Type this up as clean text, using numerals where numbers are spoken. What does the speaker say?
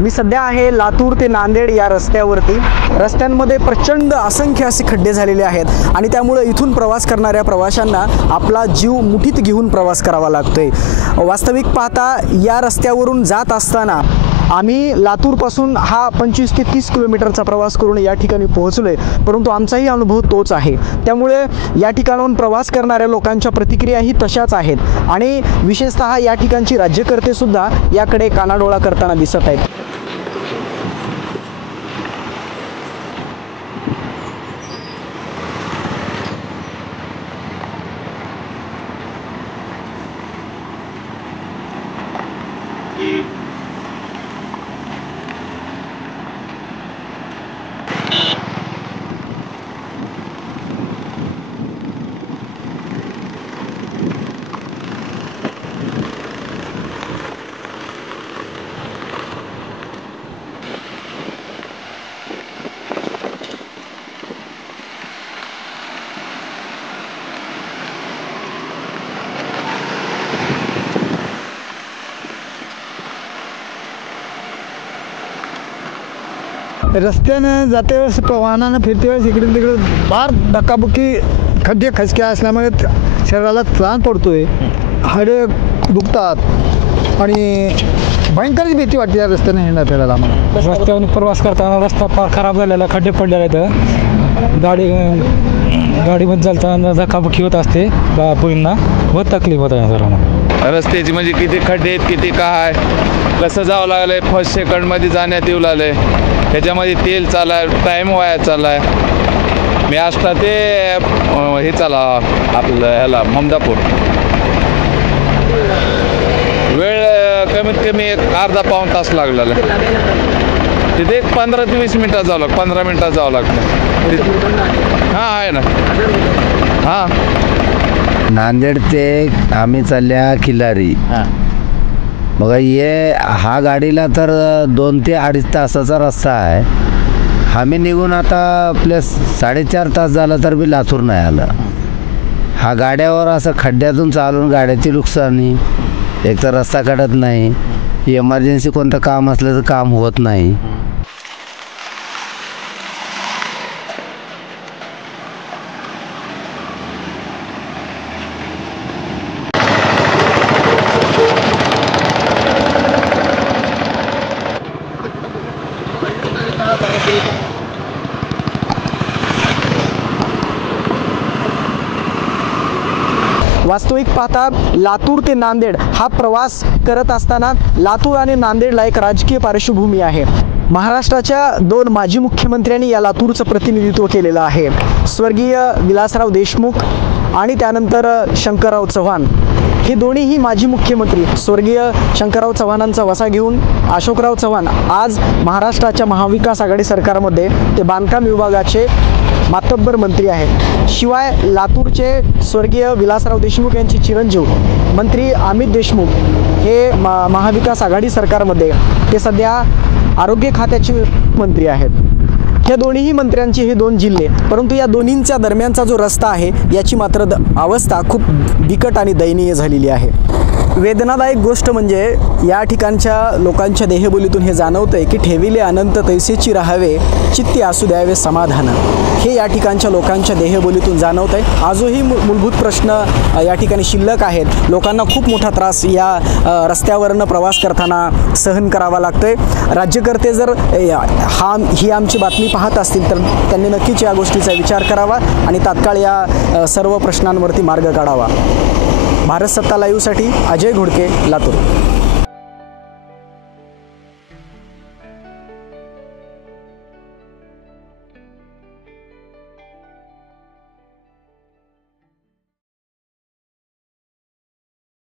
मी सध्या आहे लातूर ते नांदेड या रस्त्यावरती। रस्त्यांमध्ये प्रचंड असंख्य असे खड्डे झालेले आहेत आणि त्यामुळे इथून प्रवास करणाऱ्या प्रवाशांना आपला जीव मुठीत घेऊन प्रवास करावा लागतोय। वास्तविक पाहता या रस्त्यावरून जात असताना आम्ही लातूरपासून हा 25 ते 30 किलोमीटरचा प्रवास करून या ठिकाणी पोहोचलोय, परंतु आमचाही अनुभव तोच आहे। त्यामुळे या ठिकाणाहून प्रवास करणाऱ्या लोकांच्या प्रतिक्रियाही तशाच आहेत आणि विशेषतः या ठिकाणची राज्यकर्ते सुद्धा याकडे कानाडोळा करताना दिसत आहेत। रस्त्याने जाते वेळेस वाहनानं फिरते वेळेस इकडे तिकडे फार धक्काबुक्की खड्डे खचके असल्यामुळे शरीराला त्रास पडतोय, हाडे दुखतात आणि भयंकर भीती वाटते या रस्त्याने येणं फिरायला। आम्हाला रस्त्यावर प्रवास करताना रस्ता फार खराब झालेला, खड्डे पडलेले आहेत, गाडीमध्ये चालताना धक्काबुक्की होत असते, पुढींना बहुत तकलीफ होत आहे सर आम्हाला। रस्त्याची म्हणजे किती खड्डे आहेत, किती काय कसं जावं लागलं, फर्स्ट सेकंडमध्ये जाण्यात येऊ लागले, त्याच्यामध्ये तेल चालाय, टाईम वाया चालाय। मी आष्टा ते हे चाला आपलं ह्याला ममदापूर, वेळ कमीत कमी एक अर्धा पाऊण तास लागलेला, तिथे 15 ते 20 मिनटात जावं लागतं, 15 मिनटात जावं लागतं। हां आहे ना, हां नांदेड ते आम्ही चालल्या खिल्लारी। बघा हा गाडीला तर 2 ते 2.5 तासाचा रस्ता आहे। आम्ही निघून आता आपल्या 4.5 तास झाला तर बी लातूर नाही आलं। हा गाड्यावर असं खड्ड्यातून चालून गाड्याची नुकसानी, एक तर रस्ता काढत नाही, इमर्जन्सी कोणतं काम असलं तर काम होत नाही। वास्तविक पाहता लातूर ते नांदेड हा प्रवास करत असताना लातूर आणि नांदेडला एक राजकीय पार्श्वभूमी आहे। महाराष्ट्राच्या 2 माजी मुख्यमंत्र्यांनी या लातूरचं प्रतिनिधित्व केलेलं आहे, स्वर्गीय विलासराव देशमुख आणि त्यानंतर शंकरराव चव्हाण। हे दोन्हीही माजी मुख्यमंत्री स्वर्गीय शंकरराव चव्हाणांचा वसा घेऊन अशोकराव चव्हाण आज महाराष्ट्राच्या महाविकास आघाडी सरकारमध्ये ते बांधकाम विभागाचे मातब्बर मंत्री आहेत। शिवाय लातूरचे स्वर्गीय विलासराव देशमुख यांचे चिरंजीव मंत्री अमित देशमुख हे महाविकास आघाडी सरकारमध्ये ते सध्या आरोग्य खात्याचे मंत्री आहेत। या दोन्हीही मंत्र्यांचे हे 2 जिल्हे, परंतु या दोन्हींच्या दरम्यानचा जो रस्ता आहे याची मात्र अवस्था खूप बिकट आणि दयनीय झालेली आहे। वेदनादायक गोष्ट म्हणजे या ठिकाणच्या लोकांच्या देहबोलीतून हे जाणवतंय की ठेविले अनंत तैसेची राहावे, चित्ती असू द्यावे समाधान, हे या ठिकाणच्या लोकांच्या देहबोलीतून जाणवतंय। आजही मूलभूत प्रश्न या ठिकाणी शिल्लक आहेत। लोकांना खूप मोठा त्रास या रस्त्यावरनं प्रवास करताना सहन करावा लागतोय। राज्यकर्ते जर ही आमची बातमी पाहत असतील तर त्यांनी नक्कीच या गोष्टीचा विचार करावा आणि तात्काळ या सर्व प्रश्नांवरती मार्ग काढावा। भारत सत्ता लाईव्हसाठी अजय घोडके, लातूर।